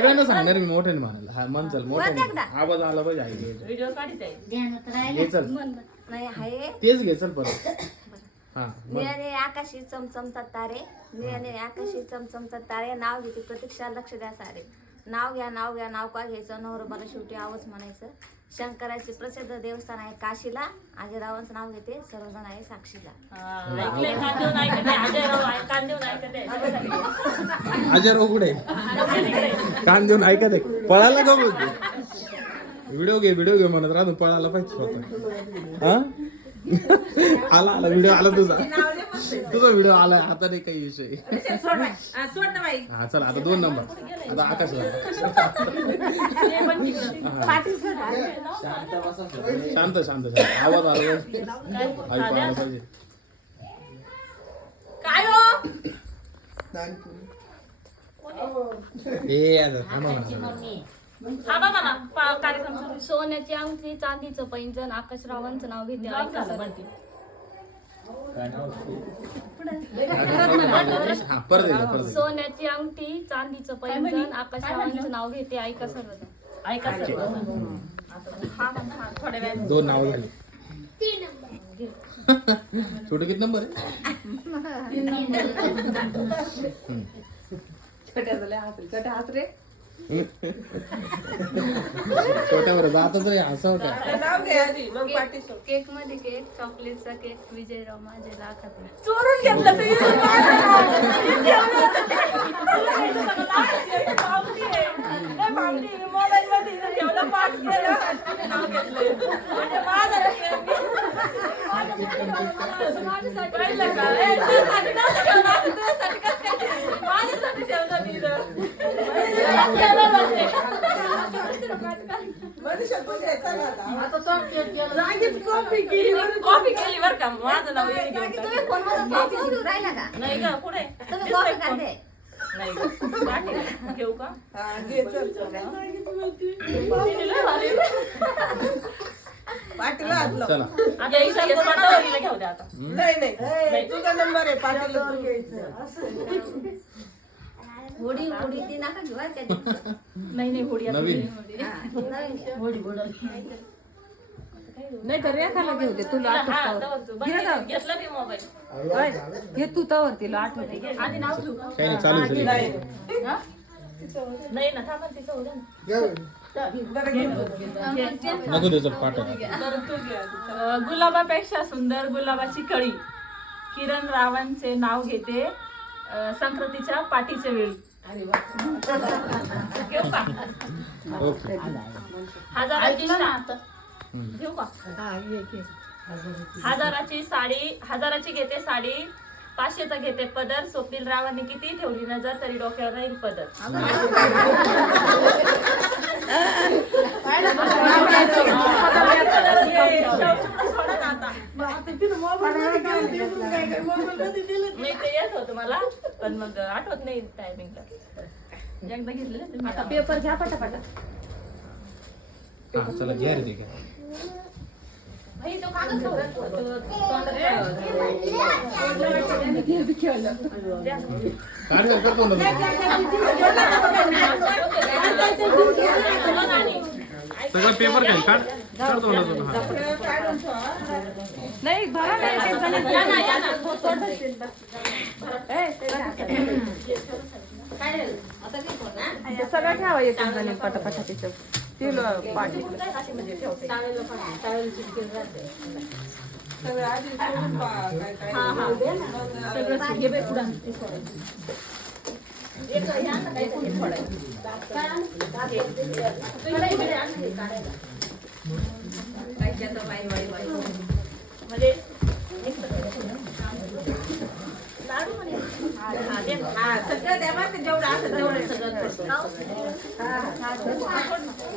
सगळ्यांना सांगणार मी मोठ्याने म्हणायला. हा मन चल मोठ्याने आवाज आला पाहिजे आई व्हिडिओ काढायचा घे चल नाही आहे तेच घे चल परत. हा निळ्याने आकाशी चमचमतात तारे, निळ्याने आकाशी चमचमतात तारे, नाव घेते प्रतीक्षा लक्ष द्या सारे, नाव घ्या नाव घ्या नाव का घ्यायचं, नवरोबाला शेवटी आवच म्हणायचं, शंकराचे प्रसिद्ध देवस्थान आहे काशीला, अजयरावांचं नाव घेते सर्वजण आहे साक्षीला. अजय कुठे कान देऊन ऐकत आहे पळायला का बोलतो. व्हिडिओ घे म्हणत राहतो पळायला पाहिजे स्वतः. हा आला व्हिडिओ आला तुझा व्हिडिओ आला आता नाही काही विषय. हा चला आता 2 नंबर आता आकाशला शांत आवाज आला ऐकू आला पाहिजे. काय कार्यक्रम सोन्याची अंगठी चांदीचं पैंजण आकाशरावांचं नाव घेते सोन्याची अंगठी चांदीचं पैंजण आकाशरावांचं नाव घेते ऐका सर्वजण. ऐका थोड्या वेळ 2 नाव झाली. छोटे किती नंबर आहे. छोट्यावर जातच रे हसाव का. केक मध्ये केक चॉकलेटचा केक विजयराव माझे लाखात चोरून घेतलं मोबाईल मध्ये ठेवलं पाठ केलं नाव घेतलं कॉपी केली बर का माझं नाव नाही का पुढे नाही घेऊ का चला घेऊ द्या आता. नाही तुझा नंबर आहे पाटील होडी ती नका घेऊ नाही होडी नवीन नाही तर रेखाला घेऊ दे तुला घेतला मी मोबाईल घे तू तवर तिला आठवते आधी नाव घेऊ काही नाही चालू आहे. नाही ना थांबा तिचं होतं नको त्याचं पाठव. गुलाबापेक्षा सुंदर गुलाबाची कळी किरण रावांचे नाव घेते संक्रांतीच्या पाठीच्या वेळी. घेऊ का ओके हजाराची घेऊ का हजाराची घेते साडी 500चा घेते पदर. स्वप्नील रावांनी किती ठेवली नजर तरी डोक्यावर राहील पदर. मी ते येत होत मला पण मग आठवत नाही टायमिंगला एकदा घेतलेलं. आता पेपर घ्या पटापटा. हा चला घ्या रे ते घ्या. भाई तो कागद करतो ना सगळं पेपर काय काढ करतो ना नाही सगळं ठेवा येतो पटापटा तिचं तिला पाठी म्हणजे सगळं द्यावा जेवढं असं तेवढं सगळं